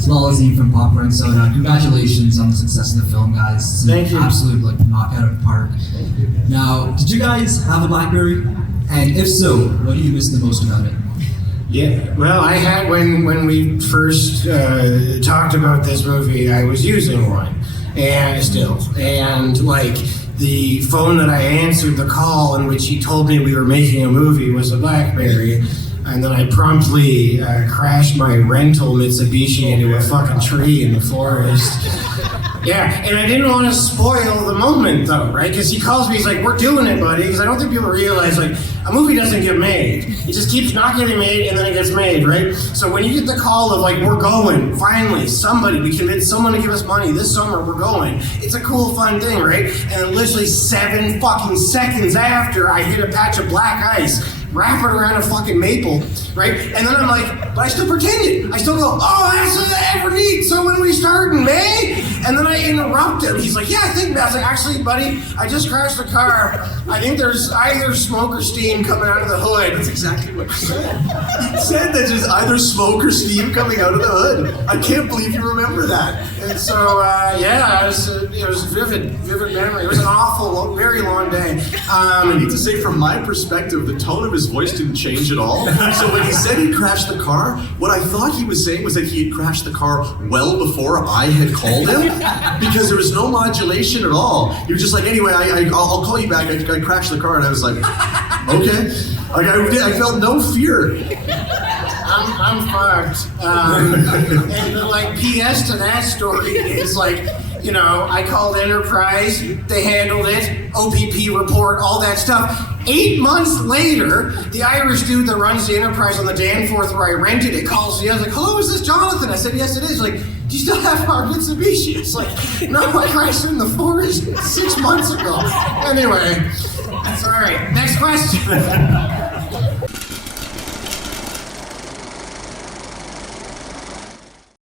as well as Eve from Popcorn Soda. Congratulations on the success of the film, guys. It's Thank you. Absolute knockout of the park. Now, did you guys have a BlackBerry? And if so, what do you miss the most about it? Yeah, well, I had, when we first talked about this movie, I was using one, and the phone that I answered the call in which he told me we were making a movie was a BlackBerry, and then I promptly crashed my rental Mitsubishi into a fucking tree in the forest. Yeah, and I didn't want to spoil the moment though, right? Because he calls me, he's like, "We're doing it, buddy." Because I don't think people realize, like, a movie doesn't get made. It just keeps not getting made and then it gets made, right? So when you get the call of, like, "We're going, finally, we convinced someone to give us money this summer, we're going." It's a cool, fun thing, right? And then literally 7 fucking seconds after, I hit a patch of black ice, wrap it around a fucking maple, right? And then I'm like, but I still pretended. I still go, "Oh, that's ever neat. So when we start in May?" And then I interrupt him. He's like, "Yeah, I think." I was like, "Actually, buddy, I just crashed the car. I think there's either smoke or steam coming out of the hood." That's exactly what you said. You said that there's either smoke or steam coming out of the hood. I can't believe you remember that. And so, it was vivid memory. It was an awful, very long day. I need to say, from my perspective, the tone of his voice didn't change at all. So when he said he crashed the car, what I thought he was saying was that he had crashed the car well before I had called him, because there was no modulation at all. He was just like, "Anyway, I'll call you back. I crashed the car," and I was like, "Okay." Like I felt no fear. I'm fucked. And the, like, PS to that story is, like, you know, I called Enterprise, they handled it, OPP report, all that stuff. 8 months later, the Irish dude that runs the Enterprise on the Danforth where I rented it calls me. I was like, "Hello, is this Jonathan?" I said, "Yes, it is." Like, "Do you still have our Mitsubishi?" It's like, "No, I crashed in the forest 6 months ago." Anyway, sorry. Next question.